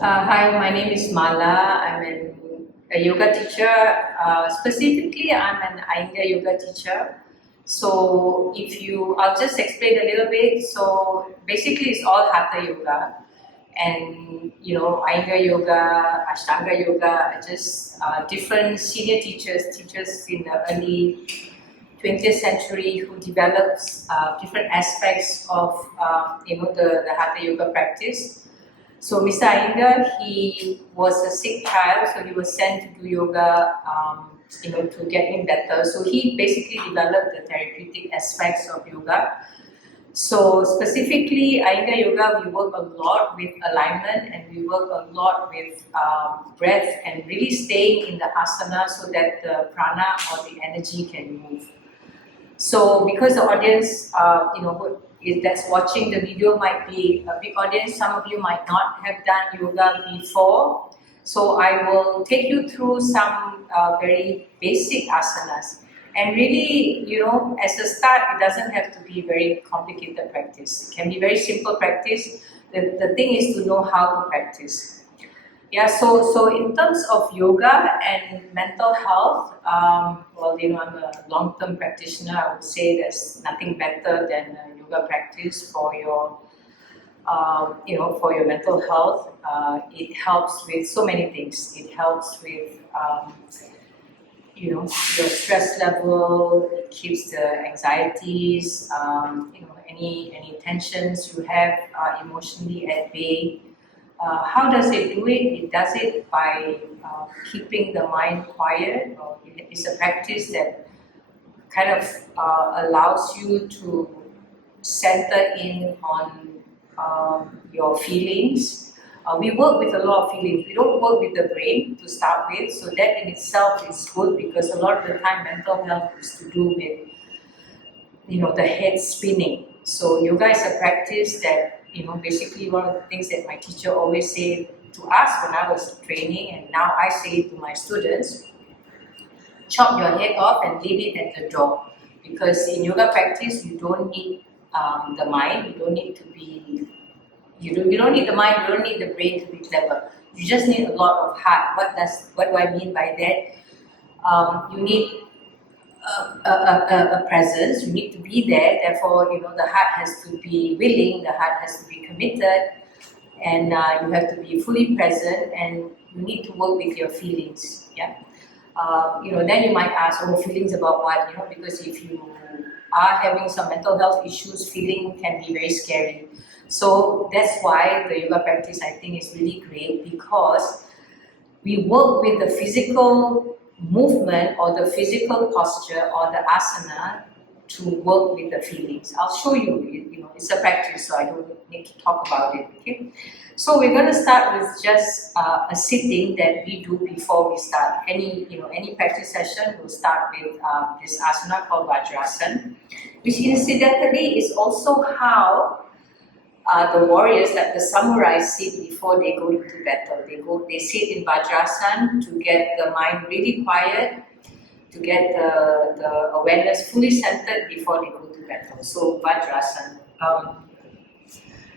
Hi, my name is Mala. I'm a yoga teacher. Specifically, I'm an Iyengar yoga teacher. So, I'll just explain a little bit. So, basically, it's all Hatha yoga, and Iyengar yoga, Ashtanga yoga, are just different senior teachers in the early 20th century who develops different aspects of the Hatha yoga practice. So Mr. Iyengar, he was a sick child, so he was sent to do yoga, to get him better. So he basically developed the therapeutic aspects of yoga. So specifically, Iyengar yoga, we work a lot with alignment and we work a lot with breath and really staying in the asana so that the prana or the energy can move. So because the audience, that's watching the video might be a big audience, some of you might not have done yoga before. So I will take you through some very basic asanas. And really, as a start, it doesn't have to be very complicated practice. It can be very simple practice. The thing is to know how to practice. Yeah, so in terms of yoga and mental health, I'm a long-term practitioner. I would say there's nothing better than yoga practice for your mental health. It helps with so many things. It helps with your stress level. It keeps the anxieties, any tensions you have emotionally at bay. How does it do it? It does it by keeping the mind quiet. It's a practice that kind of allows you to center in on your feelings. We work with a lot of feelings. We don't work with the brain to start with, so that in itself is good because a lot of the time mental health is to do with the head spinning. So yoga is a practice that, basically one of the things that my teacher always said to us when I was training, and now I say it to my students: chop your head off and leave it at the door. Because in yoga practice, you don't need the mind, you don't need to be, you don't need the mind, you don't need the brain to be clever. You just need a lot of heart. What do I mean by that? You need a presence. You need to be there. Therefore, the heart has to be willing. The heart has to be committed, and you have to be fully present. And you need to work with your feelings. Yeah. Then you might ask, oh, feelings about what? Because if you are having some mental health issues, feeling can be very scary. So that's why the yoga practice, I think, is really great, because we work with the physical movement or the physical posture or the asana to work with the feelings. I'll show you, it's a practice, so I don't need to talk about it, okay? So we're going to start with just a sitting that we do before we start. Any practice session, we'll start with this asana called Vajrasana, which incidentally is also how the warriors, like the samurais, sit before they go into battle. They sit in Vajrasana to get the mind really quiet, to get the awareness fully centered before they go to battle. So Vajrasana.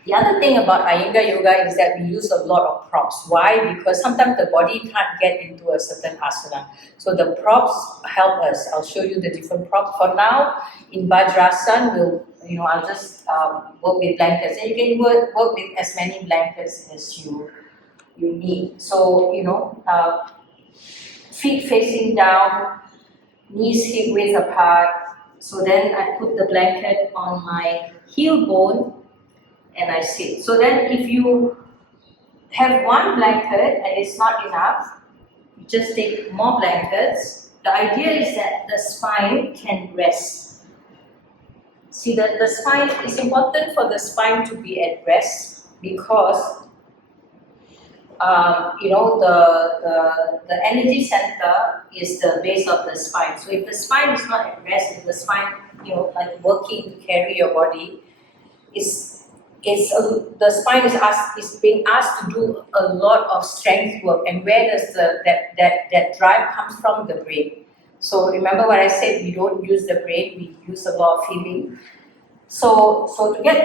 The other thing about Iyengar yoga is that we use a lot of props. Why? Because sometimes the body can't get into a certain asana. So the props help us. I'll show you the different props. For now, in Vajrasana, I'll just work with blankets. And you can work with as many blankets as you need. So, feet facing down, knees hip width apart. So then I put the blanket on my heel bone and I sit. So then if you have one blanket and it's not enough, you just take more blankets. The idea is that the spine can rest. See, the spine, it's important for the spine to be at rest because the energy center is the base of the spine. So if the spine is not at rest, if the spine, like working to carry your body, the spine is being asked to do a lot of strength work. And where does that drive comes from? The brain. So remember what I said, we don't use the brain, we use a lot of feeling. So to get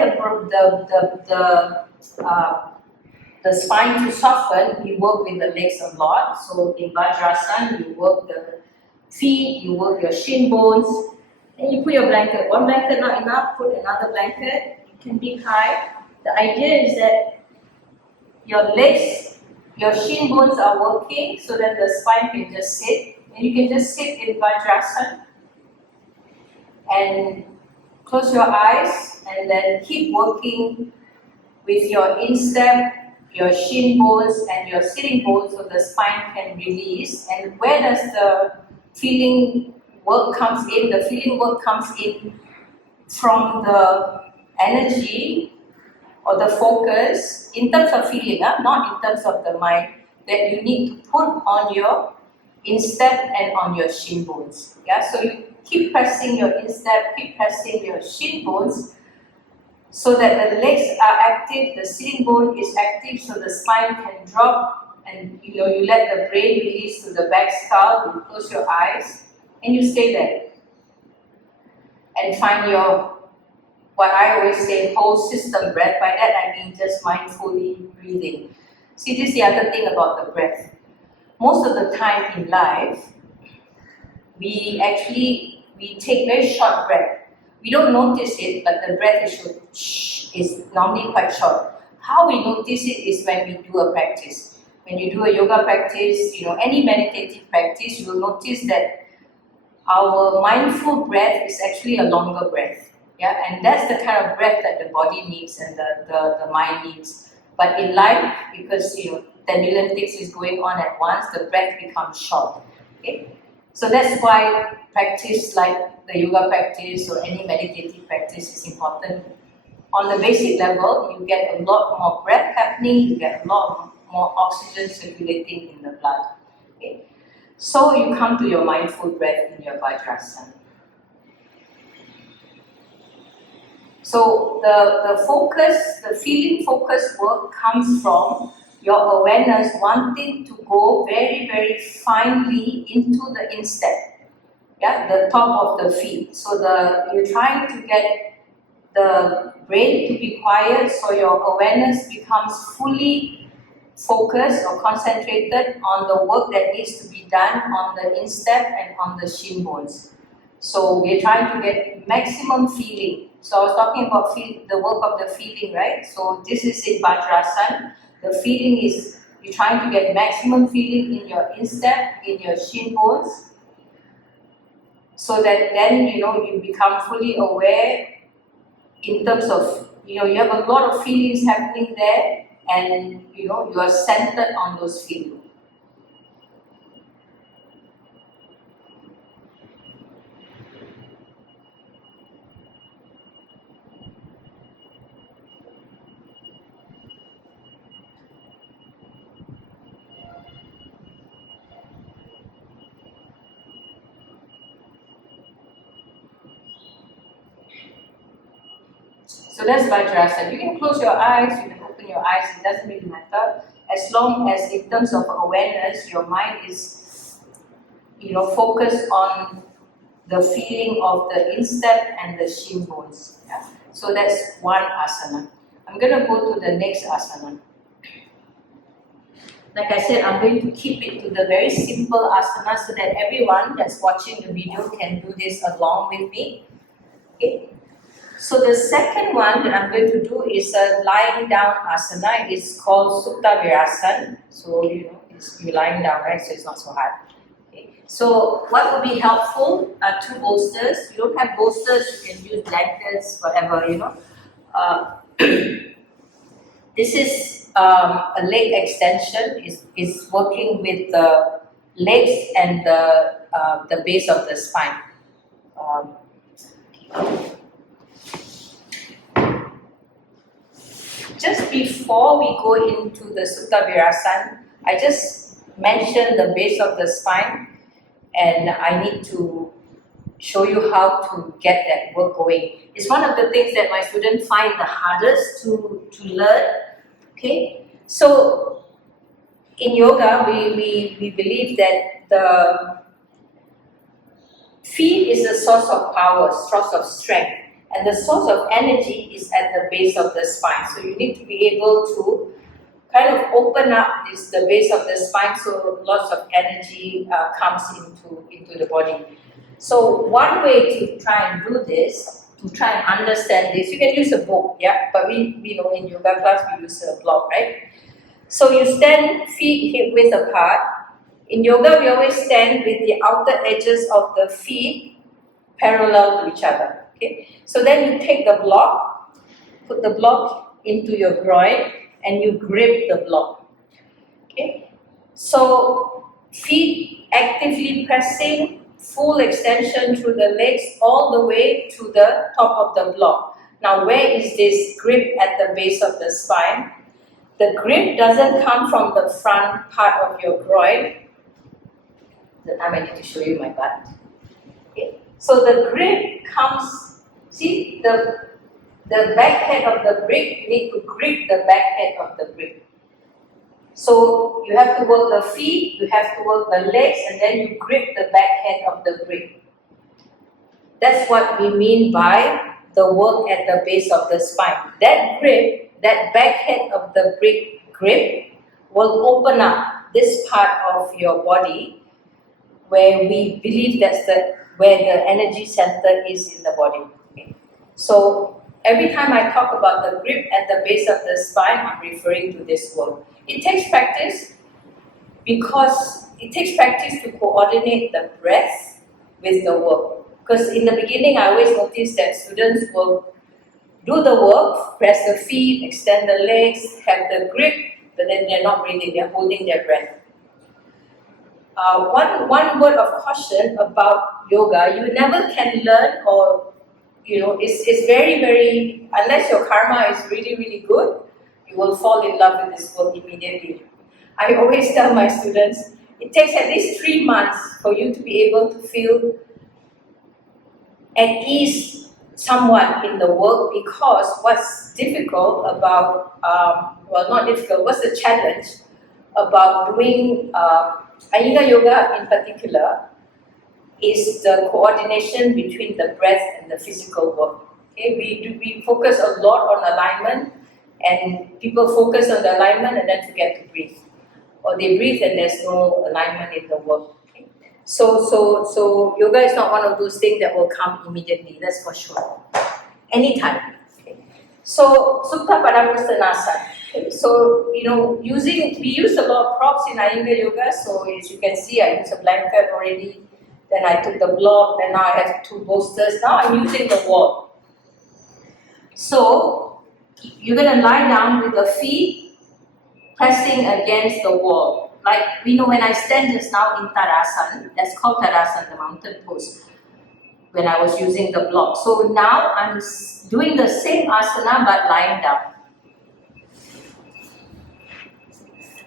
the the spine to soften, we work with the legs a lot. So in Vajrasan, you work the feet, you work your shin bones, then you put your blanket. One blanket not enough, put another blanket. You can be high. The idea is that your legs, your shin bones are working so that the spine can just sit. And you can just sit in Vajrasan and close your eyes and then keep working with your instep, your shin bones and your sitting bones so the spine can release. And where does the feeling work comes in? The feeling work comes in from the energy or the focus in terms of feeling, not in terms of the mind, that you need to put on your instep and on your shin bones. Yeah, so you keep pressing your instep, keep pressing your shin bones so that the legs are active, the sitting bone is active, so the spine can drop, and you let the brain release to the back skull. You close your eyes and you stay there and find your, what I always say, whole system breath. By that I mean just mindfully breathing. See, this is the other thing about the breath. Most of the time in life, we take very short breath. We don't notice it, but the breath is normally quite short. How we notice it is when we do a practice. When you do a yoga practice, any meditative practice, you will notice that our mindful breath is actually a longer breath. Yeah, and that's the kind of breath that the body needs and the mind needs. But in life, because 10 million things is going on at once, the breath becomes short. Okay? So that's why practice like the yoga practice or any meditative practice is important. On the basic level, you get a lot more breath happening, you get a lot more oxygen circulating in the blood. Okay? So you come to your mindful breath in your Vajrasana. So the focus, the feeling focused work comes from your awareness wanting to go very, very finely into the instep, the top of the feet. So you're trying to get the brain to be quiet, so your awareness becomes fully focused or concentrated on the work that needs to be done on the instep and on the shin bones. So we're trying to get maximum feeling. So I was talking about the work of the feeling, right? So this is in Vajrasan. The feeling is you're trying to get maximum feeling in your instep, in your shin bones, so that then you become fully aware in terms of you have a lot of feelings happening there, and you are centered on those feelings. So that's Vajrasana. You can close your eyes, you can open your eyes, it doesn't really matter. As long as in terms of awareness, your mind is focused on the feeling of the instep and the shin bones. Yeah? So that's one asana. I'm going to go to the next asana. Like I said, I'm going to keep it to the very simple asana so that everyone that's watching the video can do this along with me. Okay. So the second one that I'm going to do is a lying down asana. It's called Supta Virasana. So you're lying down, right? So it's not so hard. Okay. So what would be helpful are two bolsters. You don't have bolsters, you can use blankets, whatever, This is a leg extension. Is working with the legs and the base of the spine. Just before we go into the Supta Virasana, I just mentioned the base of the spine, and I need to show you how to get that work going. It's one of the things that my students find the hardest to learn. Okay, so in yoga, we believe that the feet is a source of power, source of strength. And the source of energy is at the base of the spine. So you need to be able to kind of open up the base of the spine, so lots of energy comes into the body. So one way to try and do this, to try and understand this, you can use a book, yeah. But we know in yoga class we use a block, right? So you stand feet hip width apart. In yoga, we always stand with the outer edges of the feet parallel to each other. Okay. So then you take the block, put the block into your groin, and you grip the block. Okay. So feet actively pressing, full extension through the legs all the way to the top of the block. Now, where is this grip at the base of the spine? The grip doesn't come from the front part of your groin. The time I need to show you my butt. Okay. So the grip comes, see the back head of the brick, need to grip the back head of the brick. So you have to work the feet, you have to work the legs, and then you grip the back head of the brick. That's what we mean by the work at the base of the spine. That grip, that back head of the brick grip will open up this part of your body where we believe that's where the energy center is in the body. Okay. So every time I talk about the grip at the base of the spine, I'm referring to this work. It takes practice because it takes practice to coordinate the breath with the work. Because in the beginning, I always notice that students will do the work, press the feet, extend the legs, have the grip, but then they're not breathing, they're holding their breath. One word of caution about yoga, you never can learn or, it's very, very, unless your karma is really, really good, you will fall in love with this work immediately. I always tell my students, it takes at least 3 months for you to be able to feel at ease somewhat in the work, because what's difficult about, not difficult, what's the challenge about doing Iyengar yoga in particular is the coordination between the breath and the physical work. Okay, we focus a lot on alignment, and people focus on the alignment and then forget to breathe, or they breathe and there's no alignment in the work. Okay? So yoga is not one of those things that will come immediately. That's for sure. Anytime. Okay? So Supta Padangusthasana. Okay? So we use a lot of props in Iyengar yoga. So as you can see, I use a blanket already. Then I took the block. Then now I have 2 bolsters. Now I'm using the wall. So you're going to lie down with the feet pressing against the wall. Like, when I stand just now in Tadasana, that's called Tadasana, the mountain pose, when I was using the block. So now I'm doing the same asana but lying down.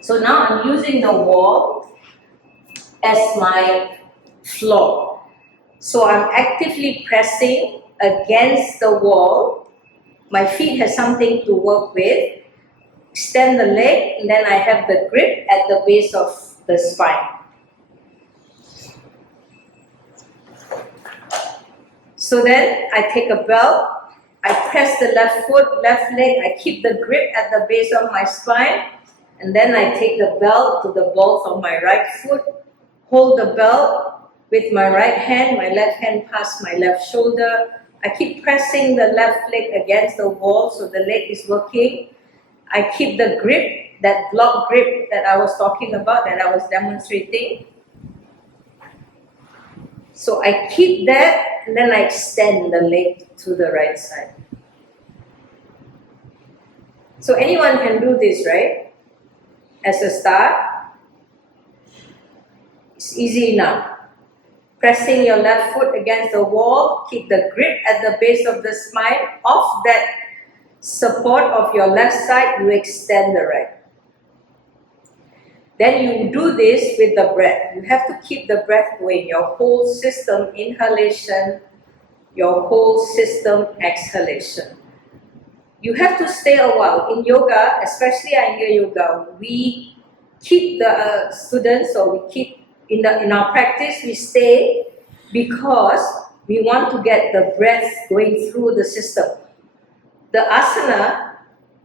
So now I'm using the wall as my floor. So I'm actively pressing against the wall. My feet have something to work with. Extend the leg, and then I have the grip at the base of the spine. So then I take a belt, I press the left foot, left leg, I keep the grip at the base of my spine, and then I take the belt to the balls of my right foot, hold the belt with my right hand, my left hand past my left shoulder. I keep pressing the left leg against the wall so the leg is working. I keep the grip, that block grip that I was talking about, that I was demonstrating. So I keep that, and then I extend the leg to the right side. So anyone can do this, right? As a start, it's easy enough. Pressing your left foot against the wall, keep the grip at the base of the spine. Off that support of your left side, you extend the right. Then you do this with the breath. You have to keep the breath going. Your whole system inhalation, your whole system exhalation. You have to stay a while. In yoga, especially Iyengar yoga, we keep the students, or we keep in our practice, we stay because we want to get the breath going through the system. The asana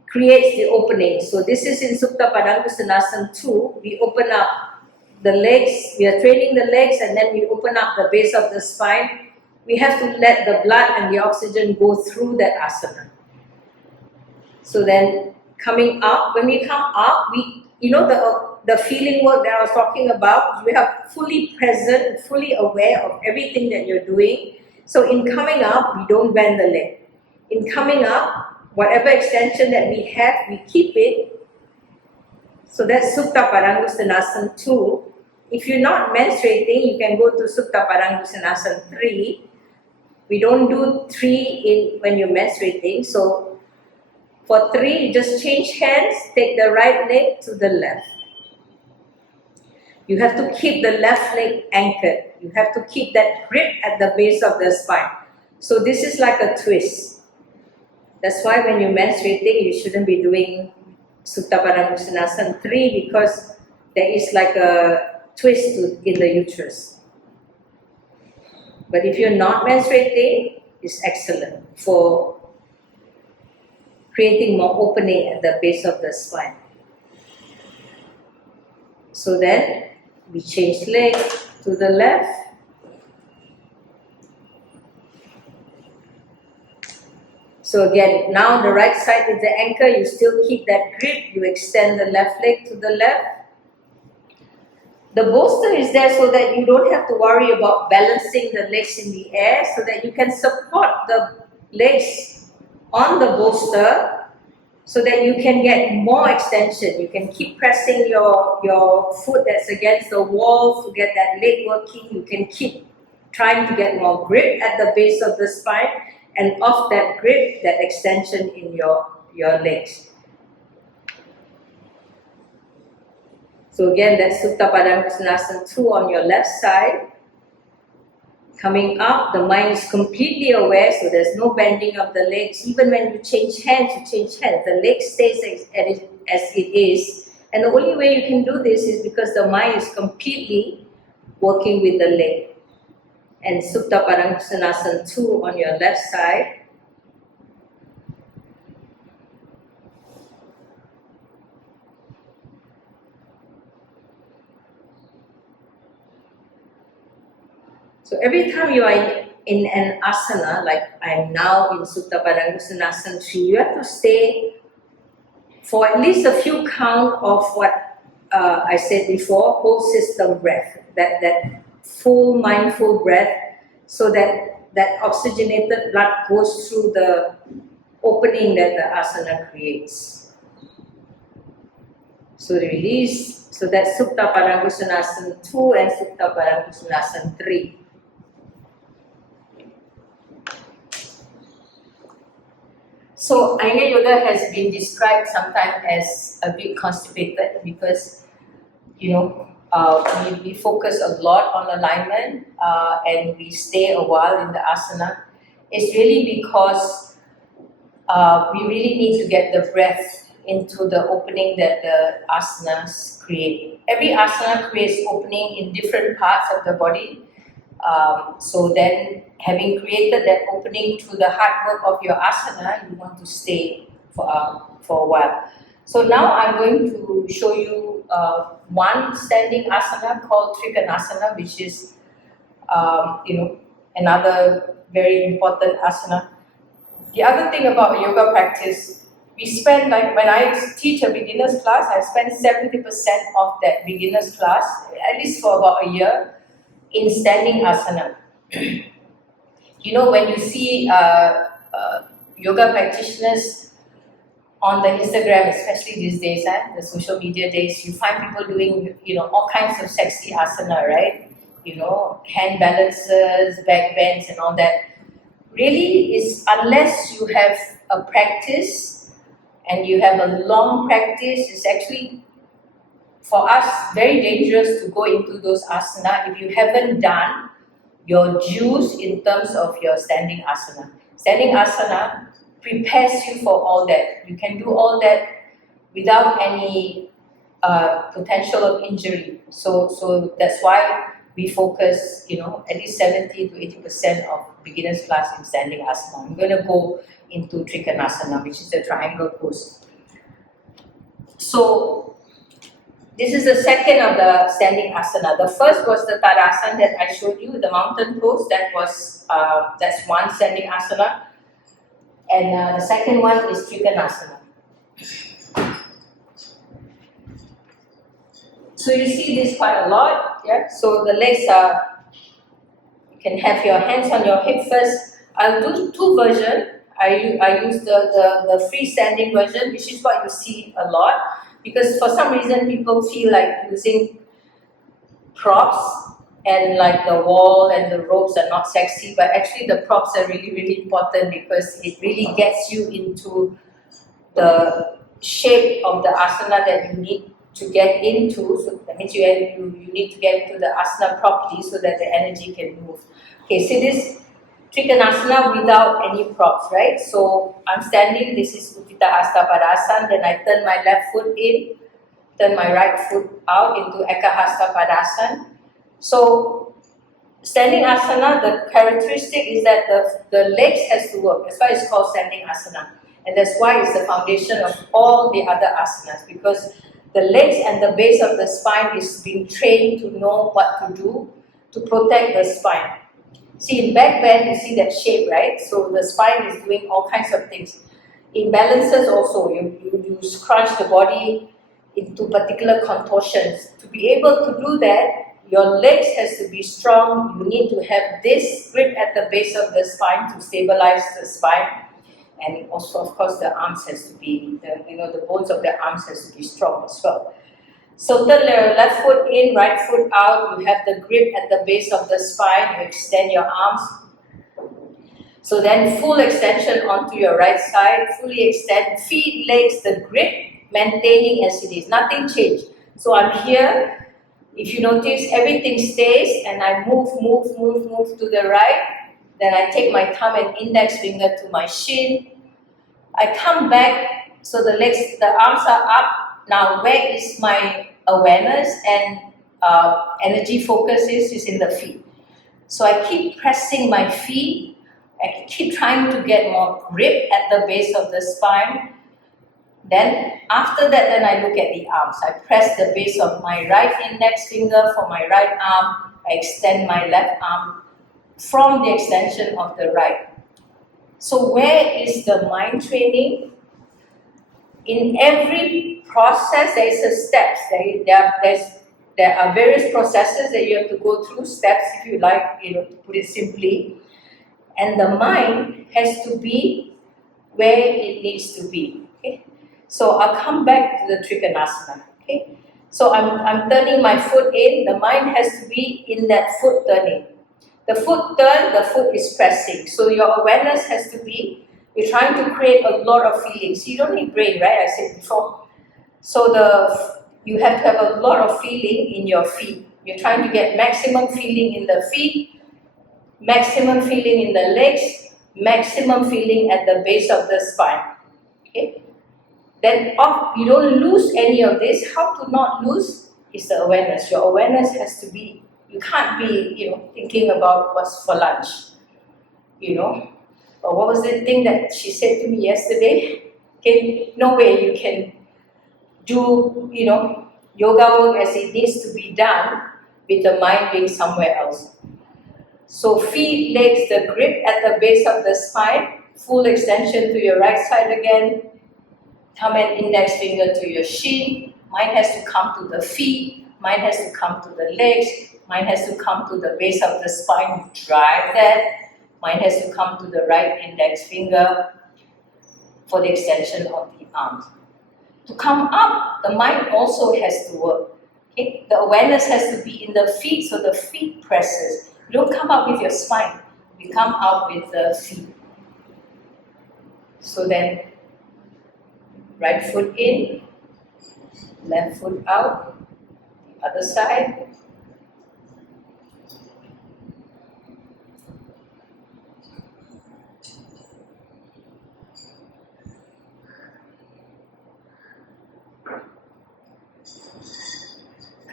creates the opening. So this is in Supta Padangushanasana 2. We open up the legs, we are training the legs, and then we open up the base of the spine. We have to let the blood and the oxygen go through that asana. So then coming up, when we come up, the feeling work that I was talking about, you are fully present, fully aware of everything that you're doing. So in coming up, we don't bend the leg. In coming up, whatever extension that we have, we keep it. So that's Supta Padangushanasana 2. If you're not menstruating, you can go to Supta Padangushanasana 3. We don't do 3 when you're menstruating. So for 3, you just change hands, take the right leg to the left. You have to keep the left leg anchored. You have to keep that grip at the base of the spine. So this is like a twist. That's why when you're menstruating, you shouldn't be doing Supta Padangushanasana 3 because there is like a twist in the uterus. But if you're not menstruating, it's excellent for creating more opening at the base of the spine. So then we change leg to the left. So again, now the right side is the anchor, you still keep that grip, you extend the left leg to the left. The bolster is there so that you don't have to worry about balancing the legs in the air, so that you can support the legs on the bolster so that you can get more extension. You can keep pressing your foot that's against the wall to get that leg working. You can keep trying to get more grip at the base of the spine, and off that grip, that extension in your legs. So again, that's Supta Padangushanasana 2 on your left side. Coming up, the mind is completely aware, so there's no bending of the legs. Even when you change hands, the leg stays as it is. And the only way you can do this is because the mind is completely working with the leg. And Supta Padangushanasana 2 on your left side. So every time you are in an asana, like I'm now in Supta Padangushanasana 3, you have to stay for at least a few count of what I said before, whole system breath, that full mindful breath, so that oxygenated blood goes through the opening that the asana creates. So release. So that's Supta Padangushanasana 2 and Supta Padangushanasana 3. So Ayana Yoga has been described sometimes as a bit constipated because, we focus a lot on alignment and we stay a while in the asana. It's really because we really need to get the breath into the opening that the asanas create. Every asana creates opening in different parts of the body. So then, having created that opening through the hard work of your asana, you want to stay for a while. So now I'm going to show you one standing asana called Trikonasana, which is another very important asana. The other thing about yoga practice, we spend, like when I teach a beginner's class, I spend 70% of that beginner's class, at least for about a year, in standing asana. When you see yoga practitioners on the Instagram, especially these days, the social media days, you find people doing, all kinds of sexy asana, right? Hand balances, back bends and all that. Really, is unless you have a practice and you have a long practice, it's actually, for us, very dangerous to go into those asana if you haven't done your dues in terms of your standing asana. Standing asana prepares you for all that. You can do all that without any potential of injury. So that's why we focus, at least 70 to 80% of beginners class in standing asana. I'm going to go into Trikonasana, which is the triangle pose. So this is the second of the standing asana. The first was the Tadasana that I showed you, the mountain pose. That's one standing asana, and the second one is Trikonasana. So you see this quite a lot, yeah. So the legs are. You can have your hands on your hip first. I'll do two versions. I use the freestanding version, which is what you see a lot, because for some reason people feel like using props and like the wall and the ropes are not sexy, but actually the props are really, really important because it really gets you into the shape of the asana that you need to get into. So that means you need to get into the asana properly so that the energy can move. Okay, see this Trikonasana without any props, right? So I'm standing, this is Utthita Hasta Padasana, then I turn my left foot in, turn my right foot out into Eka Hasta Padasana. So standing asana, the characteristic is that the legs has to work. That's why it's called standing asana. And that's why it's the foundation of all the other asanas, because the legs and the base of the spine is being trained to know what to do to protect the spine. See, in back bend, you see that shape, right? So the spine is doing all kinds of things. In balances also, you scrunch the body into particular contortions. To be able to do that, your legs has to be strong. You need to have this grip at the base of the spine to stabilize the spine. And also, of course, the arms has to be, the bones of the arms has to be strong as well. So turn your left foot in, right foot out. You have the grip at the base of the spine. You extend your arms. So then full extension onto your right side. Fully extend, feet, legs, the grip, maintaining as it is. Nothing changed. So I'm here. If you notice, everything stays and I move to the right. Then I take my thumb and index finger to my shin. I come back, so the arms are up. Now, where is my awareness and energy focus is in the feet. So I keep pressing my feet. I keep trying to get more grip at the base of the spine. Then, after that, then I look at the arms. I press the base of my right index finger for my right arm. I extend my left arm from the extension of the right. So where is the mind training? In every process, there is a steps. There are various processes that you have to go through, steps if you like, to put it simply. And the mind has to be where it needs to be. Okay? So I'll come back to the Trikonasana. Okay? So I'm turning my foot in, the mind has to be in that foot turning. The foot turn, the foot is pressing. So your awareness has to be, you're trying to create a lot of feelings. You don't need brain, right? I said before. So you have to have a lot of feeling in your feet. You're trying to get maximum feeling in the feet, maximum feeling in the legs, maximum feeling at the base of the spine. Okay? Then you don't lose any of this. How to not lose is the awareness. Your awareness has to be, you can't be, thinking about what's for lunch, Or what was the thing that she said to me yesterday? Okay, no way you can do, yoga work as it needs to be done with the mind being somewhere else. So feet, legs, the grip at the base of the spine, full extension to your right side again, thumb and index finger to your shin, mind has to come to the feet, mind has to come to the legs, mind has to come to the base of the spine, drive that, mind has to come to the right index finger for the extension of the arms. To come up, the mind also has to work. Okay? The awareness has to be in the feet, so the feet presses. You don't come up with your spine, you come up with the feet. So then, right foot in, left foot out, the other side.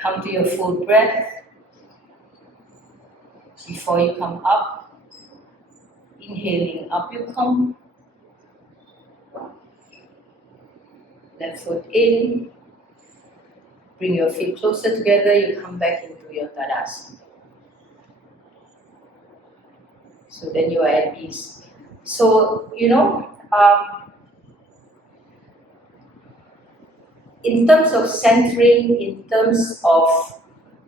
Come to your full breath. Before you come up, inhaling up you come. left foot in, bring your feet closer together, you come back into your Tadasana. So then you are at ease. So, in terms of centering, in terms of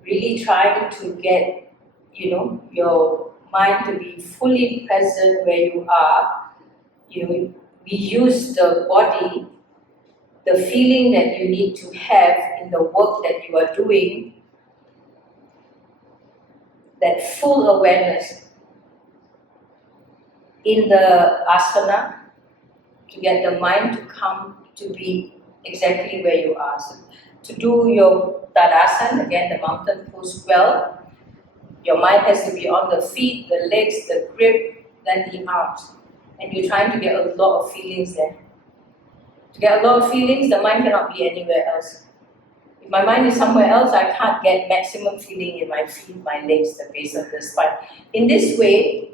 really trying to get, your mind to be fully present where you are, we use the body, the feeling that you need to have in the work that you are doing, that full awareness in the asana to get the mind to come to be exactly where you are. So to do your Tadasana, again the mountain pose well, your mind has to be on the feet, the legs, the grip, then the arms. And you're trying to get a lot of feelings there. To get a lot of feelings, the mind cannot be anywhere else. If my mind is somewhere else, I can't get maximum feeling in my feet, my legs, the base of the spine. In this way,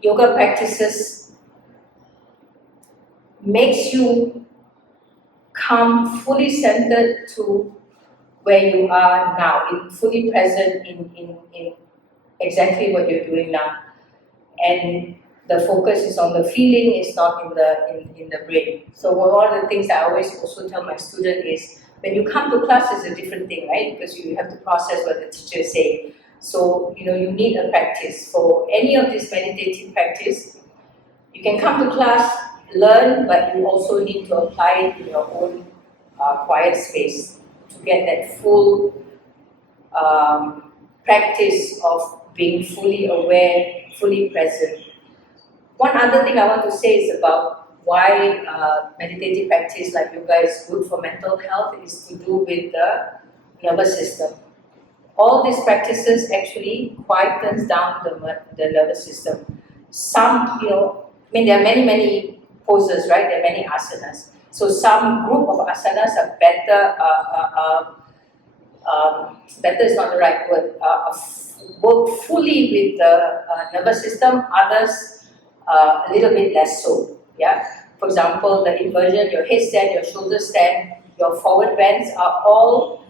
yoga practices makes you come fully centered to where you are now, fully present in exactly what you're doing now. And the focus is on the feeling, it's not in the brain. So one of the things I always also tell my student is, when you come to class, it's a different thing, right? Because you have to process what the teacher is saying. So, you need a practice. For any of this meditative practice, you can come to class, learn, but you also need to apply it in your own quiet space to get that full practice of being fully aware, fully present. One other thing I want to say is about why meditative practice like yoga is good for mental health is to do with the nervous system. All these practices actually quietens down the nervous system. Some, there are many poses, right? There are many asanas. So some group of asanas are better, better is not the right word, work fully with the nervous system, others a little bit less so. Yeah. For example, the inversion, your headstand, your shoulder stand, your forward bends are all,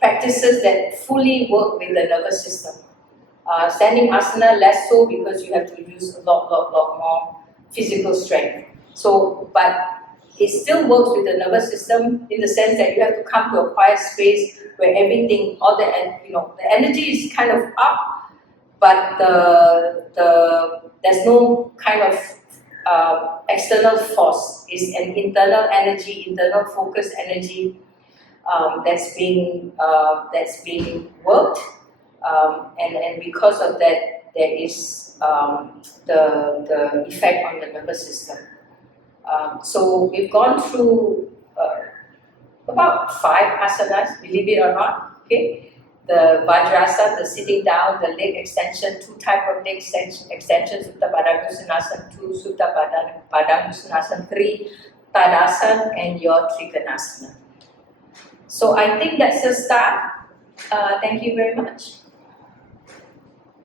practices that fully work with the nervous system. Standing asana less so because you have to use a lot more physical strength. So, but it still works with the nervous system in the sense that you have to come to a quiet space where everything, the energy is kind of up, but there's no kind of external force. It's an internal energy, internal focused energy that's being worked, and because of that, there is the effect on the nervous system. So we've gone through about 5 asanas, believe it or not. Okay. The Vajrasana, the sitting down, the leg extension, 2 types of leg extensions, Supta Padangushanasana, 2 Supta Padangushanasana, 3 Tadasana, and your Trikonasana. So I think that's a start. Thank you very much.